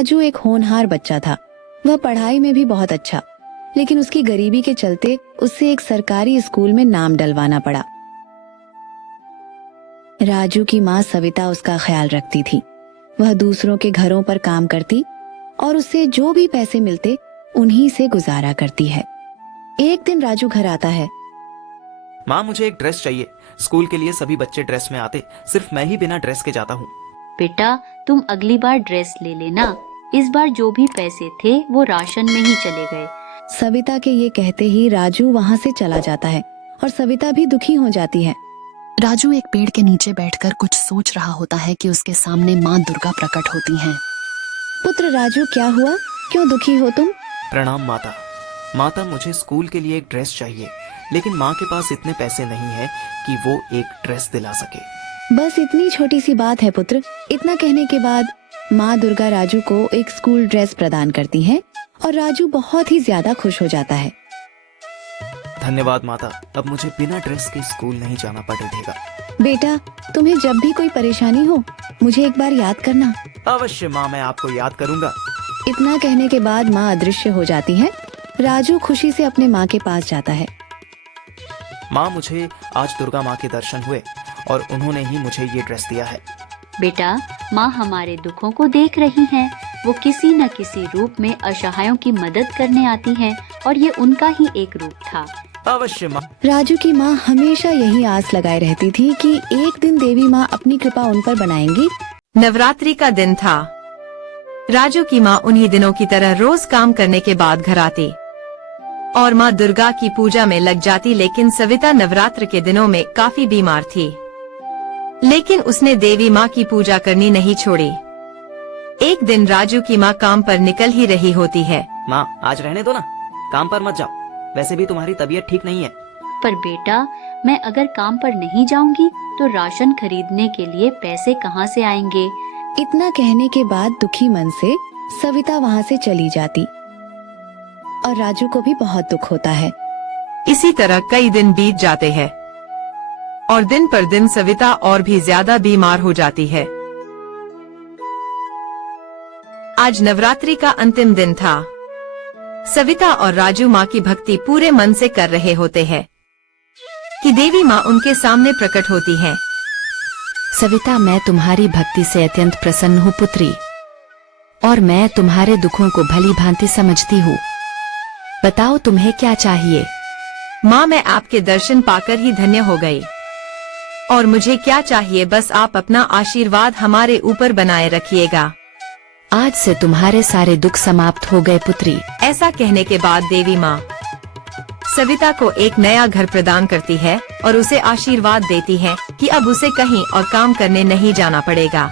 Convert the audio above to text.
राजू एक होनहार बच्चा था। वह पढ़ाई में भी बहुत अच्छा, लेकिन उसकी गरीबी के चलते उसे एक सरकारी स्कूल में नाम डलवाना पड़ा। राजू की माँ सविता उसका ख्याल रखती थी। वह दूसरों के घरों पर काम करती और उससे जो भी पैसे मिलते उन्हीं से गुजारा करती है। एक दिन राजू घर आता है। माँ, मुझे एक ड्रेस चाहिए। स्कूल के लिए सभी बच्चे ड्रेस में आते, सिर्फ मैं ही बिना ड्रेस के जाता हूँ। बेटा, तुम अगली बार ड्रेस ले लेना। इस बार जो भी पैसे थे वो राशन में ही चले गए। सविता के ये कहते ही राजू वहाँ से चला जाता है और सविता भी दुखी हो जाती है। राजू एक पेड़ के नीचे बैठकर कुछ सोच रहा होता है कि उसके सामने माँ दुर्गा प्रकट होती हैं। पुत्र राजू, क्या हुआ? क्यों दुखी हो तुम? प्रणाम माता। माता, मुझे स्कूल के लिए एक ड्रेस चाहिए, लेकिन माँ के पास इतने पैसे नहीं है कि वो एक ड्रेस दिला सके। बस इतनी छोटी सी बात है पुत्र। इतना कहने के बाद माँ दुर्गा राजू को एक स्कूल ड्रेस प्रदान करती है और राजू बहुत ही ज्यादा खुश हो जाता है। धन्यवाद माता, अब मुझे बिना ड्रेस के स्कूल नहीं जाना पड़ेगा। बेटा, तुम्हें जब भी कोई परेशानी हो मुझे एक बार याद करना। अवश्य माँ, मैं आपको याद करूँगा। इतना कहने के बाद माँ अदृश्य हो जाती है। राजू खुशी से अपने माँ के पास जाता है। माँ, मुझे आज दुर्गा माँ के दर्शन हुए और उन्होंने ही मुझे ये ड्रेस दिया है। बेटा, माँ हमारे दुखों को देख रही हैं। वो किसी न किसी रूप में असहायों की मदद करने आती हैं और ये उनका ही एक रूप था। अवश्य माँ। राजू की माँ हमेशा यही आस लगाए रहती थी कि एक दिन देवी माँ अपनी कृपा उन पर बनाएंगी। नवरात्रि का दिन था। राजू की माँ उन्हीं दिनों की तरह रोज काम करने के बाद घर आती और माँ दुर्गा की पूजा में लग जाती, लेकिन सविता नवरात्र के दिनों में काफी बीमार थी, लेकिन उसने देवी माँ की पूजा करनी नहीं छोड़ी। एक दिन राजू की माँ काम पर निकल ही रही होती है। माँ, आज रहने दो ना, काम पर मत जाओ। वैसे भी तुम्हारी तबीयत ठीक नहीं है। पर बेटा, मैं अगर काम पर नहीं जाऊंगी तो राशन खरीदने के लिए पैसे कहाँ से आएंगे? इतना कहने के बाद दुखी मन से सविता वहाँ से चली जाती और राजू को भी बहुत दुख होता है। इसी तरह कई दिन बीत जाते हैं और दिन पर दिन सविता और भी ज्यादा बीमार हो जाती है। आज नवरात्रि का अंतिम दिन था। सविता और राजू माँ की भक्ति पूरे मन से कर रहे होते हैं कि देवी माँ उनके सामने प्रकट होती हैं। सविता, मैं तुम्हारी भक्ति से अत्यंत प्रसन्न हूँ पुत्री, और मैं तुम्हारे दुखों को भली भांति समझती हूँ। बताओ तुम्हें क्या चाहिए? माँ, मैं आपके दर्शन पाकर ही धन्य हो गई, और मुझे क्या चाहिए, बस आप अपना आशीर्वाद हमारे ऊपर बनाए रखिएगा। आज से तुम्हारे सारे दुख समाप्त हो गए पुत्री। ऐसा कहने के बाद देवी माँ सविता को एक नया घर प्रदान करती है और उसे आशीर्वाद देती है कि अब उसे कहीं और काम करने नहीं जाना पड़ेगा।